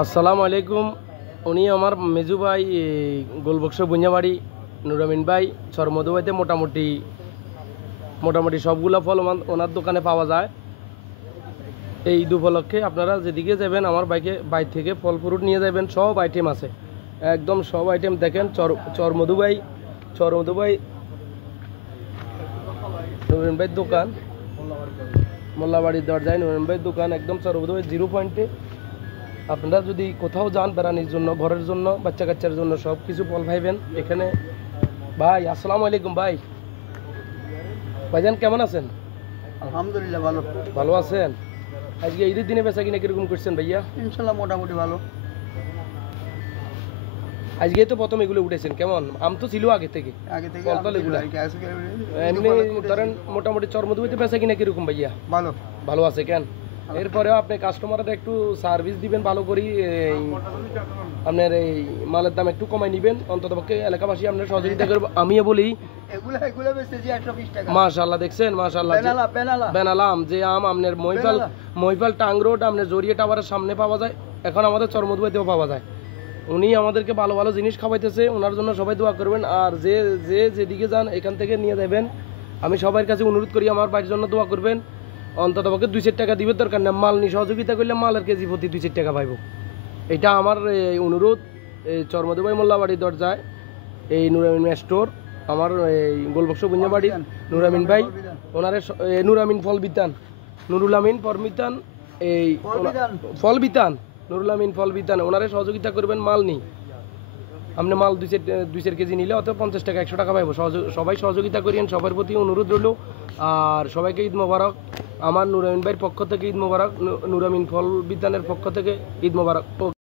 আসসালামু আলাইকুম। উনি আমার মেজু ভাই গোলবক্স বুঞ্জাবাড়ি নুরামিন ভাই চরমধুবাইতে মোটামুটি মোটামুটি সবগুলো ফল ওনার দোকানে পাওয়া যায়। এই ঈদ উপলক্ষে আপনারা যেদিকে যাবেন আমার বাইক থেকে ফল ফ্রুট নিয়ে যাবেন, সব আইটেম আছে, একদম সব আইটেম দেখেন। চরমধুবাই নুরামিন ভাইয়ের দোকান, মোল্লাবাড়ির দরজায় নুরামিন ভাইয়ের দোকান, একদম চরমধুবাই 0 পয়েন্টে। আপনারা যদি কোথাও যান বেড়ানির জন্য, ঘরের জন্য, বাচ্চা কাচ্চার জন্য সব কিছু ফল পাইবেন এখানে। ভাই আসসালামু আলাইকুম। ভাইজান কেমন আছেন? আলহামদুলিল্লাহ ভালো। ভালো আছেন? আজকে ঈদের দিনে বেচা কিনা কিরকম করছেন ভাইয়া? ইনশাল্লাহ মোটামুটি ভালো। আজকে তো প্রথম এগুলো উঠেছেন, কেমন আম তো ছিল আগে থেকে ফল এগুলো এমনি ধরেন মোটামুটি চরমধুবাইতে বেচা কিনা কিরকম ভাইয়া? ভালো। ভালো আছে কেন? এরপরেও আপনি কাস্টমাররা একটু সার্ভিস দিবেন ভালো করে, আপনার এই মালের দাম একটু কমাই নেবেন, অন্ততপক্ষে এলাকাবাসী আপনার সহযোগিতা করবো। আমিও বলি মাশাআল্লাহ, দেখছেন মাশাআল্লাহ বেনালা আম, যে আম আপনার মহিপাল টাং রোড আপনার জড়িয়ে টাওয়ারের সামনে পাওয়া যায়, এখন আমাদের চরমধুবাইতেও পাওয়া যায়। উনি আমাদেরকে ভালো ভালো জিনিস খাওয়াইতেছে, ওনার জন্য সবাই দোয়া করবেন। আর যেদিকে যান এখান থেকে নিয়ে যাবেন। আমি সবার কাছে অনুরোধ করি আমার বাড়ির জন্য দোয়া করবেন। অন্ততপক্ষে 2-4 টাকা দিবে, দরকার না মাল নিয়ে সহযোগিতা করলে মালের কেজি প্রতি 2-4 টাকা পাইব, এটা আমার অনুরোধ। এই চরমধুবাই মোল্লাবাড়ির দরজায় এই নুরামিন স্টোর, আমার এই গোলবক্স বুঞ্জাবাড়ির নুরামিন ভাই, ওনারে নুরামিন ফল বিতান, নুরুল আমিন ফরমিতান, এই ফল বিতান, নুরুল আমিন ফল বিতান, ওনারে সহযোগিতা করবেন মাল নিই। আপনি মাল 2-4 কেজি নিলে অত 50 টাকা 100 টাকা পাইব। সবাই সহযোগিতা করিয়েন, সবার প্রতি অনুরোধ রইল। আর সবাইকে ঈদ মোবারক। আমার নুরামিন ভাইয়ের পক্ষ থেকে ঈদ মোবারক, নুরামিন ফল বিতানের পক্ষ থেকে ঈদ মোবারক।